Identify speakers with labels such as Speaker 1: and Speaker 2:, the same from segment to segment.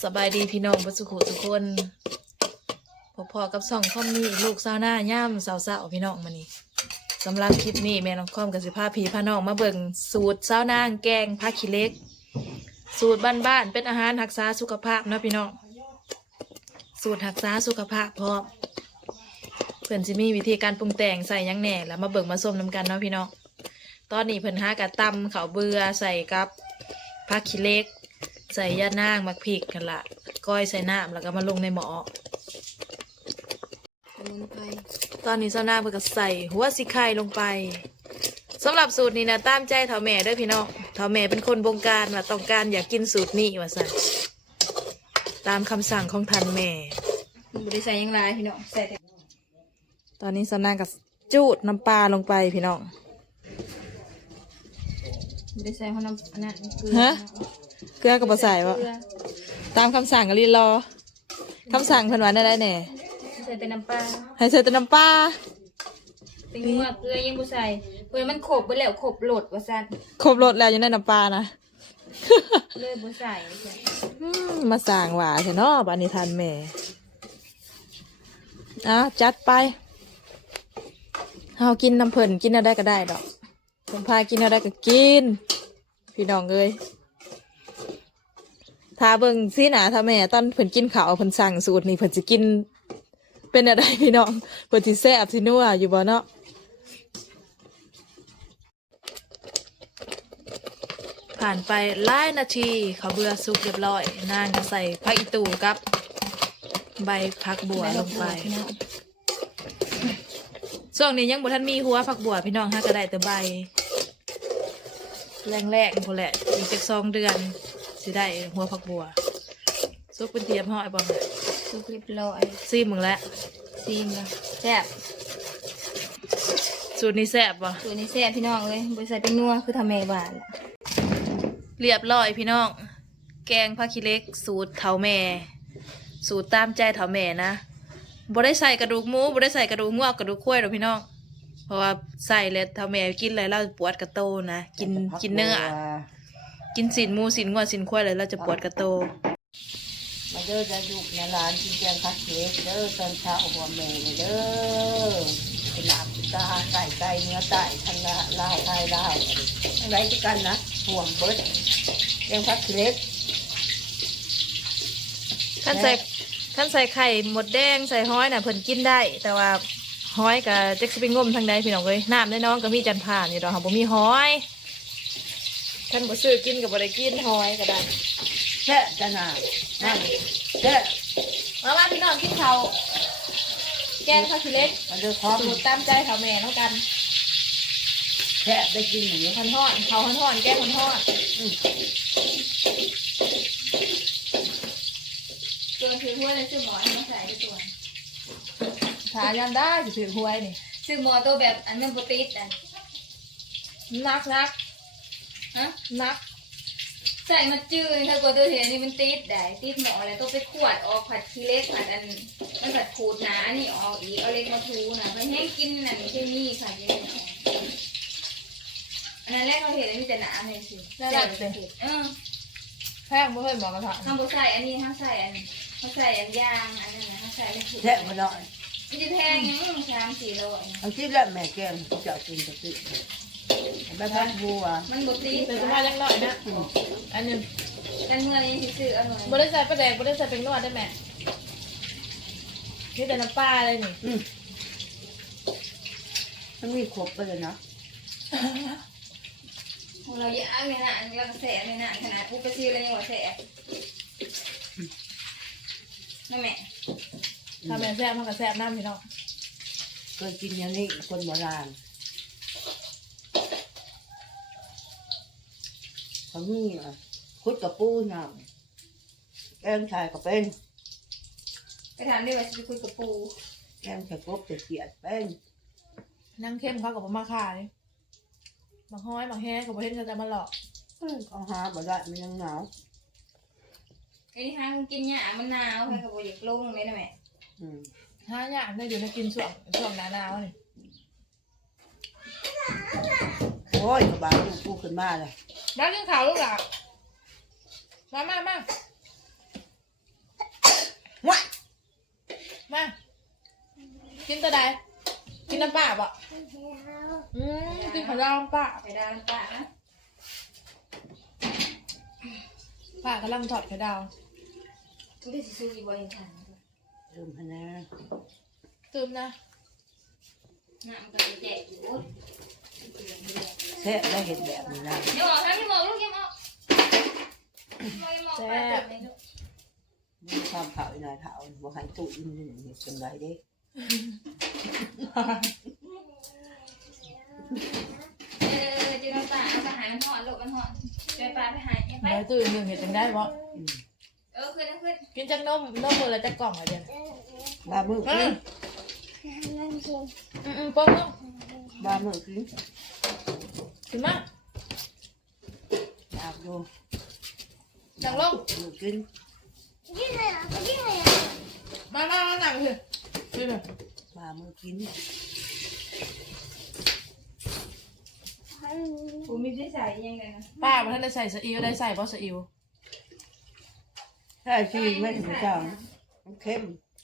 Speaker 1: สบายดีพี่น้องประสุขุทุกคนพอกับส่องคอมนี่ลูกสาวหน้าย่ำสาวๆพี่น้องมานี่สำหรับคลิปนี้แม่น้องคอมกับสิพาพี่พาน้องมาเบิ่งสูตรสาวนางแกงผักขี้เหล็กสูตรบ้านๆเป็นอาหารรักษาสุขภาพเนาะพี่น้องสูตรรักษาสุขภาพพร้อมเพิ่นสิมีวิธีการปรุงแต่งใส่ยังแหน่แล้วมาเบิ่งมาส้มน้ำกันเนาะพี่น้องตอนนี้เพิ่นหากะตำข้าวเบื่อใส่กับผักขี้เหล็กใส่ยาน่างมักพริกกันละก้อยใส่น้ำแล้วก็มาลงในหม้อตอนนี้เจ้าหน้าเพิ่นก็ใส่หัวสิไข่ลงไปสำหรับสูตรนี้นะตามใจเฒ่าแม่เด้อพี่น้องเฒ่าแม่เป็นคนบงการว่าต้องการอยากกินสูตรนี้ว่าซั่นตามคำสั่งของท่านแม่
Speaker 2: บ่ได้ใส่ยังไรพี่น้องใส่แต่
Speaker 1: ตอนนี้เจ้าหน้าก็จูดน้ำปลาลงไปพี่น้อง
Speaker 2: บ่ได้ใส่เพราะน้ำอันนั้นเกลือ
Speaker 1: ฮะเกลือก็บ่ใส่วะตามคำสั่งก็รีรอคำสั่งเพิ่นว่าได้แน่
Speaker 2: ใส่แต่น้ำปลา
Speaker 1: ให้ใส่แต่น้ำปลา
Speaker 2: เป็นงัวเกลือยังบ่ใส่เพิ่นมันขบไปแล้วขบโหลดว่าซั่น
Speaker 1: ครบรสแล้วยังได้น้ำปลานะ
Speaker 2: เลยบ่ใส่
Speaker 1: มาสั่งหว่าใช่เนาะบ้านนี้ทันแม่จัดไปเฮากินน้ำเพิ่นกินอะไรก็ได้ดอกผมพากินอะไรก็กินพี่น้องเอ้ยถ้าเบิ่งสินะถ้าแม่ตอนเพิ่นกินข้าวเพิ่นสั่งสูตรนี่เพิ่นสิกินเป็นอะไรพี่น้องเพิ่นสิแซ่บสินัวอยู่บ่เนาะผ่านไปหลายนาทีเขาเบื่อสุกเรียบร้อยนางก็ใส่ผักอีตูกับใบผักบัวลงไปช่วงนี้ยังบ่ทันมีหัวผักบัวพี่น้องฮะก็ได้แต่ใบแรกๆพอแหละอีกจัก2 เดือนสิได้หัวผักบัวซุกเป็นเทียมห่อไอ้บอม
Speaker 2: สุกเรียบร้อย
Speaker 1: ซีมึงแล้ว
Speaker 2: ซีมแล้วแซ่บ
Speaker 1: สูตรนี้แซ่บป่ะ
Speaker 2: สูตรนี้แซ่บพี่น้องเลยบ่ใส่เป็นนัวคือทำแม่บ้านล่ะ
Speaker 1: เรียบร้อยพี่น้องแกงผักขี้เหล็กสูตรเฒ่าแม่สูตรตามใจเฒ่าแม่นะบ่ได้ใส่กระดูกหมูบ่ได้ใส่กระดูกงัวกระดูกข้วยหรอกพี่น้องเพราะว่าใส่แล้วเฒ่าแม่กินอะไรเราปวดกระโตนะกินเนื้อกินสินหมูสินงัวสินข้วยเลยเราจะปวดกระโต
Speaker 3: มาเด้อจะยุกในร้านกินแกงผักเค้กเด้อตอนเช้าหัวแม่เด้อเป็นหลับตาไก่เนื้อไก่ทั้งละลาวไทยลาวอะไรด้วยกันนะห่วงเบิดแกงผักเค้ก
Speaker 1: ท่านใส่ไข่หมดแดงใส่ห้อยน่ะเพิ่นกินได้แต่ว่าห้อยกับเจ๊กสปริงงมทางใดพี่น้องเอ้ยน้ำในน้องก็มีจันผ่านอยู่ดอกค่ะบ่มีห้อยท่านบ่ซื้อกินกับบ่ได้กินห้อยก็ได้
Speaker 3: แช่จะหนานั่นแช่
Speaker 1: มาพี่น้องกินข้าวแกงผักขี้เหล็ก
Speaker 3: มาเด้อพร้อม
Speaker 1: สูตรตามใจเฒ่าแม่เท่ากัน
Speaker 3: แช่ได้กินอย่างนี้
Speaker 1: ห่อนเขาห่อนแกงห่อน
Speaker 2: ตัวถือหัวเลยซื้อหมอให้มาใส่ด้วยตัว
Speaker 1: ทายันได้สิถือหวยนี่
Speaker 2: ซื้อหมอตัวแบบอันนั้นบ่ติดอ่ะ
Speaker 1: นัก
Speaker 2: ฮะ
Speaker 1: นัก
Speaker 2: ใส่มาจืดถ้ากว่าตัวเทียนี่มันติดได้ติดหมออะไรต้องไปขวดออกผัดขี้เล็กผัดอันมันผัดขูดหนานี่ออกอีกเอาเล็กมาทูนะไปให้กินน่ะไม่ใช่นี่ค่ะยังอันนั้นแรกเราเห็นมีแต่หนาเลยสิ
Speaker 1: ได้เลยแพงไม่เคยบอกกระถาง
Speaker 2: ทำบุใส่อันนี้เขาใส่อันยางอันนั้นนะเขาใส่ไม่ถูก
Speaker 3: แช่มาหน่อย
Speaker 2: มันจะแพงยัง3-4 โล
Speaker 3: เอาที่แล้วแม่แกงจะกินจะกินใบพัดบัว
Speaker 2: มันบดตี
Speaker 1: แต่จะมาจังหน่อยนะอันนึง
Speaker 2: กันเมื่อยังซื้ออร่อย
Speaker 1: บ่ได้ใส่ปลาแดงบ่ได้ใส่เป็นนวดได้ไหมนี่แต่น้ำปลาเลยนี่
Speaker 3: มันมีครบไปเลยนะ
Speaker 2: เราอยากเลยนะเราแสบเลยนะขนาดปุ๊บไปซื้อแล้วยังว่าแสบนั่นแม่
Speaker 1: ทำแม่แซ่บมันก็แซ่บน้ำพี่น้อง
Speaker 3: เคยกินอย่างนี้คนโบราณเขามีคุดกับปูน้ำแกงชายก็เป็น
Speaker 2: ไปถามด้วยว่าจะคุยกับปู
Speaker 3: แกงชายกบจะเสียดเป็น
Speaker 1: นั่งเข้มเขากับมาขายมาห้อยมาแห้กับมาเห็นจะมาหลอก
Speaker 3: เขาหาบ่ได้มันยังหนาว
Speaker 2: ไอ้ที่ห้างกินเนี่ยมันหนาวใครก็บอกอยากลงเลยนะแม่
Speaker 1: ห้าเนี่ยได้อยู่ในกินช่วงหนาวนี่
Speaker 3: โอ้ยกระบาลูกปูขึ้นมาเลย
Speaker 1: น้ำกินข้าวลูกอ่ะมา
Speaker 3: ว้าย
Speaker 1: มากินตัวใดกินน้ำปลาบ่กินข้าวดาวน้ำปลา
Speaker 2: ไข่ดาวน้ำปลานะ
Speaker 1: ปลากำลังทอดไข่ดาว
Speaker 2: กูได้สิซื้ออีบอยทัน
Speaker 3: ลืมพะนะ
Speaker 1: ตืมนะ
Speaker 2: น้ำก็จะแจกอยู่โอ๊ย
Speaker 3: แซ่บได้เห็นแบบนี้นะ
Speaker 2: เดี๋ยวออกนะพี่หมอลูกยังออกแซ่บ
Speaker 3: มีความเผาอีกหน่อยเผาบ่ให้ตู้อินนี่เป็นไรเด้
Speaker 2: จีนตาเอาไปหายมันหอดลูกมันหอดใจปลาไปหายไป
Speaker 1: เดี๋ยวตื่นหนึ่งเห็นจังได้บ่
Speaker 3: อืม
Speaker 2: ขึ้นขึ้น
Speaker 1: กินจากนมมือละจากกล่องอะไรเดียว
Speaker 3: บามือกิน
Speaker 1: ป้อนนม
Speaker 3: บามือกิน
Speaker 1: ขึ้นมา
Speaker 3: อยากดู
Speaker 1: จากลง
Speaker 3: มือกิน
Speaker 1: มาหนังเลยนี่เลย
Speaker 3: บามือกิน
Speaker 2: กูมีได้ใส่ยังไงนะ
Speaker 1: ป้าท่านได้ใส่ซีอิ๊วได้ใส่เพราะซีอิ๊ว
Speaker 3: ถ้าชีไม่ถึงเจ้ามันเข้ม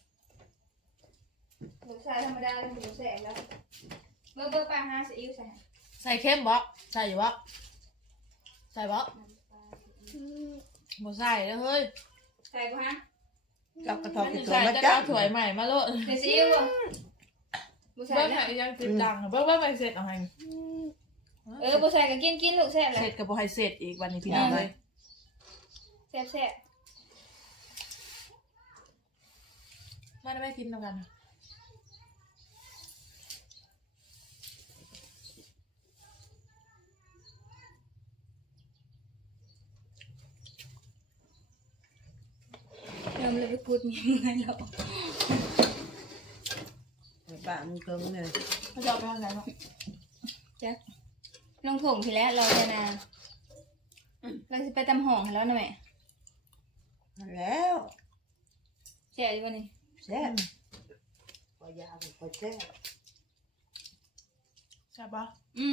Speaker 2: หมูใส่ธรรมดาหมูแสบแล้วเบอร์ปลา5ซีอิ๊วใส่
Speaker 1: ใส่เข้มบ่ใส่อยู่บ่ใส่บ่บ่ใส่เลยเฮ้ย
Speaker 2: ใส่กูฮะ
Speaker 3: กับกระทอกกระตัว
Speaker 1: ใส่
Speaker 3: มา
Speaker 1: จะ
Speaker 3: จ้า
Speaker 1: เอาถ้วยใหม่มาโลด
Speaker 2: ใส่ซีอิ๊วหมูใส่
Speaker 1: เบิ้ง
Speaker 2: แล้
Speaker 1: หา
Speaker 2: วย
Speaker 1: ยังติดดังเบิ้งไปเสร็จเอาให้
Speaker 2: หมูใส่ก็กินลูกแซ่บเล
Speaker 1: เสร็
Speaker 2: ย
Speaker 1: จกับบ่ให้เสร็จอีกวันนี้พี่น้องเลย
Speaker 2: แซ่บ
Speaker 1: มาได้ไม่กินแล้วกัน
Speaker 2: เราเลยไปพูดยังไงเรา
Speaker 3: ปากมันเกิงเลย
Speaker 1: เขาจะเอาไปทางไหนเนาะ
Speaker 2: จ้ะลงถงทีแล้วเราจะนาเราจะไปตำห่องแล้วนะแม่
Speaker 3: แล้ว
Speaker 2: แซ่บอยู่วันนี้
Speaker 3: แซ่บพอยาวพอแซ่บ
Speaker 1: ใช่ปะ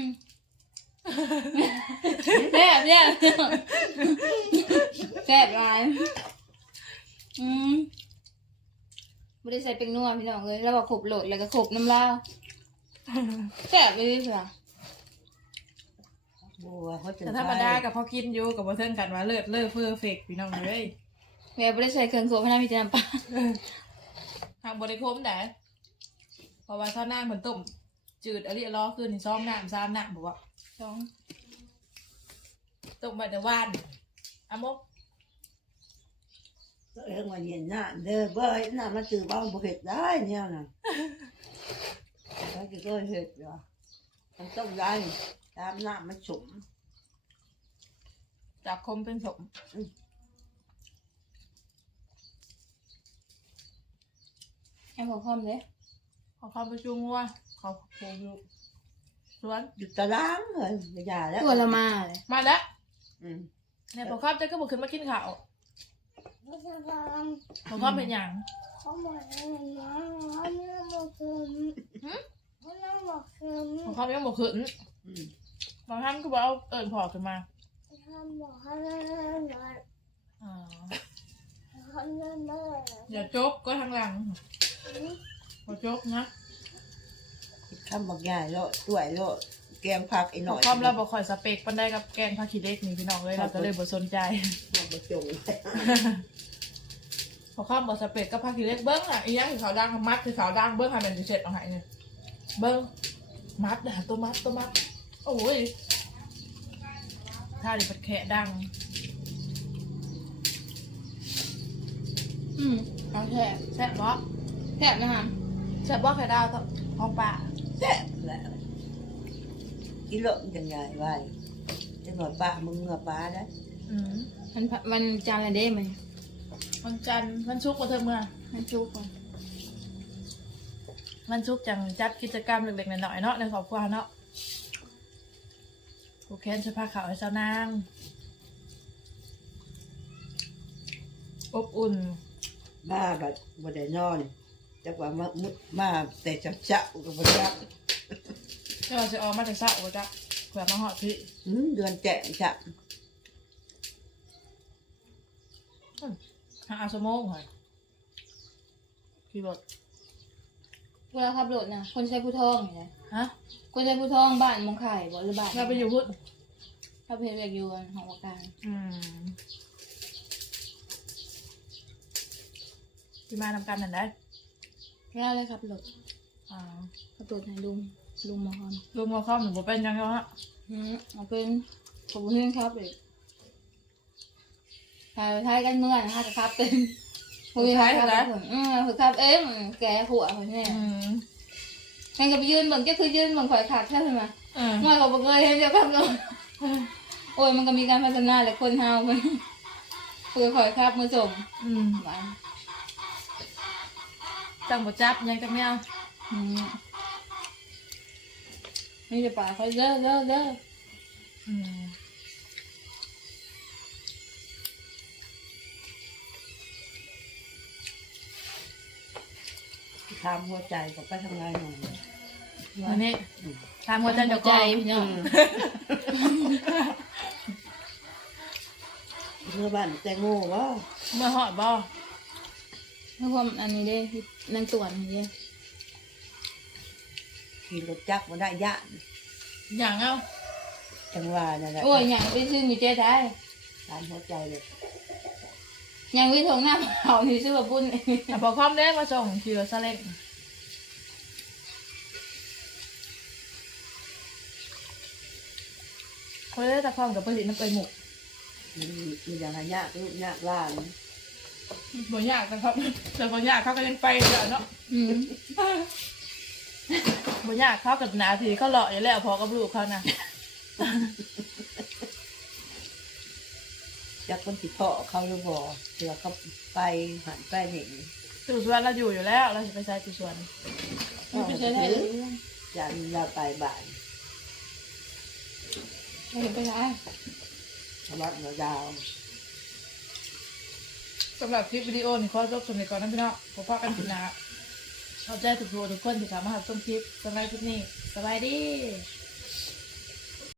Speaker 2: แซ่บแซ่บหลายไม่ได้ใส่เป็นนัวพี่น้องเลยแล้วก็ขบโหลดแล้วก็ขบน้ำลาวแซ่บเลยสิค่ะ
Speaker 3: บัวเขาจะ
Speaker 1: แต่ธรรมดากับพอกินอยู่กับบ่เทิงกันว่าเลิศเพอร์เฟกพี่น้องเลย
Speaker 2: แม่ไม่ได้ใส่เครื่องโขกพนักพิจารณาปลา
Speaker 1: ทางบริโภคได้เพราะว่าข้าวหน้าเหมือนต้มจืดอะไรล้อขึ้นในซ้อมน้ำซ้ำน้ำบอกว่า
Speaker 2: สอง
Speaker 1: ต้มแบบว่านอะมก
Speaker 3: เรื่องว่าเย็นน่ะเด้อเบ้ยน่ะมาตื่นบ้านบุเห็ดได้เนี่ยน่ะเขาจะก็เห็ดเหรอมันต้องได้ตามน้ำมันสุม
Speaker 1: จากคมเป็นสม
Speaker 2: ให้หัวคอมเลย
Speaker 1: ขอเข้าไปจุงว่าขอโคอยู่สวน
Speaker 3: อยู่ตารางเลยไม่ยาแล้ว
Speaker 2: ตัวละมาเลย
Speaker 1: มาแล้ว
Speaker 3: อืม
Speaker 1: เนี่ยพอเข้าจะก็บอกขึ้นมากินข้าวพอเข้าเป็นอย่างพอเข้ายังบอกขึ้น
Speaker 3: อืม
Speaker 1: บางท่านก็บอกเอาเอิญพอขึ้นมาอ๋ออย่าจกก็ทางหลังพอจกนะ
Speaker 3: คำบอกใหญ่แล้วด้วยแล้วแกงผักไอ้ห
Speaker 1: พ
Speaker 3: น่
Speaker 1: อ
Speaker 3: อย
Speaker 1: เข้าเราบอกคอยสเปกปันได้กับแกงผักขี้เล็กนี่พี่น้องเลยเราก็เลยบ่สนใจ
Speaker 3: มันประจง
Speaker 1: พอเข้าบอกสเปกกับผักขี้เล็กเบิ้งอ่ะอีหยังคือขาวดังมัดคือขาวดังเบิ้งให้มันเสร็จเอาให้เนี่ยเบิ้งมัดนะตัวมัดโอ้ยถ้าดิปัดแขะดัง
Speaker 2: เอาแซ่บ
Speaker 1: แซ่บบ่
Speaker 2: แซ่บนะคะ
Speaker 1: แซ่บบ่ไข่ดาวท้องป่า
Speaker 3: แซ่บแล้วกิโลมันยังไงไว้จะหน่อยปลามึงเงือปลาได้
Speaker 1: อืม
Speaker 2: วันจันทร์อะไรได้ไหม
Speaker 1: วันจันทร์วันศุกร์มาเถอะเมื่อ
Speaker 2: มันจุกอ่ะ
Speaker 1: วันศุกร์จังจัดกิจกรรมเล็กๆน้อยๆเนาะในครอบครัวเนาะผูกแขนเสื้อผ้าขาวให้เจ้านางอบอุ่น
Speaker 3: มาบัดบ่ได้นอนจักว่ามาแต่เช้าๆก็บ่จัก
Speaker 1: เดี๋ยวเราจะออกมาจากเช้าจ้ะเผื่อมาหอดพี่
Speaker 3: เดือนแจ่มจ้ะ
Speaker 1: หาชั่วโมงเหรอขี่รถ
Speaker 2: เวลาขับรถนะคนใช้ผู้ทองอย่างเงี้ย
Speaker 1: ฮะ
Speaker 2: คนใช้ผู้ทองบ้านมงไข่บ่หรือบ้าน
Speaker 1: เราไปอยู่พุทธ
Speaker 2: ถ้าเพจเรียกอยู่ของว่าการ
Speaker 1: ที่มาทำการนั่นได้
Speaker 2: เวลาเลยขับรถ
Speaker 1: อ่า
Speaker 2: ขับรถให้ลุงมาฮอน
Speaker 1: รวมหัวข้อมหนูเป็นยังไงฮะ
Speaker 2: เอาเป็นผมเพื่อนครับเลยท้ายกันเมื่อนะคะจะครับเป็นคุยท้ายครับฝึกครับเอ๊ะแกหัวคนนี้แม่งก็ไปยืนเบิ่งก็คือยืนเบิ่งข่อยขาดใช่ไหมง่อยเขาบอกเลยเห็นจะครับเลยโอ้ยมันก็มีการพัฒนาแหละคนเฮามันคุยข่อยครับมือส่งมา
Speaker 1: จังบจับยังจังไม่เอา
Speaker 2: นี่จะป่าเขาเด้อ
Speaker 3: ทำหัวใจกับไปทำงานหน่อย
Speaker 1: วันนี้ตามหัวใจเจ้า
Speaker 2: ใจ
Speaker 1: ของ
Speaker 2: พี่น้อง
Speaker 3: เมื่อบ้านแตงโมว่า
Speaker 1: เมื่อหอดบ่
Speaker 2: เมื่อความอันนี้เด้นั่งตรวจนี่เด้
Speaker 3: ขี่รถจักรมาได้ยะ
Speaker 1: อย่างเอา
Speaker 3: จังหวะนั่นแหละ
Speaker 2: โอ้ยอย่างไปซื้อมีเจ๊ได้
Speaker 3: ทำหัวใจเลย
Speaker 2: อย่างวิทงหน้าเผาที่ซื้อแบบบุญ
Speaker 1: พอความเล็กมาส่งขี่รถซาเล้งเขาได้แต่ความกับผลิตน้ำไปหมก
Speaker 3: มีอย่างไรยากลูกยากล่าน
Speaker 1: บ่ยากนะครับแต่บ่ยากเขาก็ยังไปเดี๋ยวเนาะบ่ยากเขากับหนาทีเขาเลาะอยู่แล้วพอกับลูกเขานะ
Speaker 3: จักคนติดเพาะเขาหรือบ่เสือเขาไปหันไปหนิ
Speaker 1: ตู่สวนเราอยู่แล้วเราจะไปใช้ตู่สวน
Speaker 2: ไม่ใช่ได้เลย
Speaker 3: จานเราไปบ่าย
Speaker 2: ไม่เห็นไปไหน
Speaker 3: สวัสดีดาว
Speaker 1: สำหรับคลิปวิดีโอนี่ขอจบสำเร็จก่อนนะพี่น้องพบกันทีหน้าขอบใจทุกคนที่สามารถชมคลิปสำหรับคลิปนี้สบายดี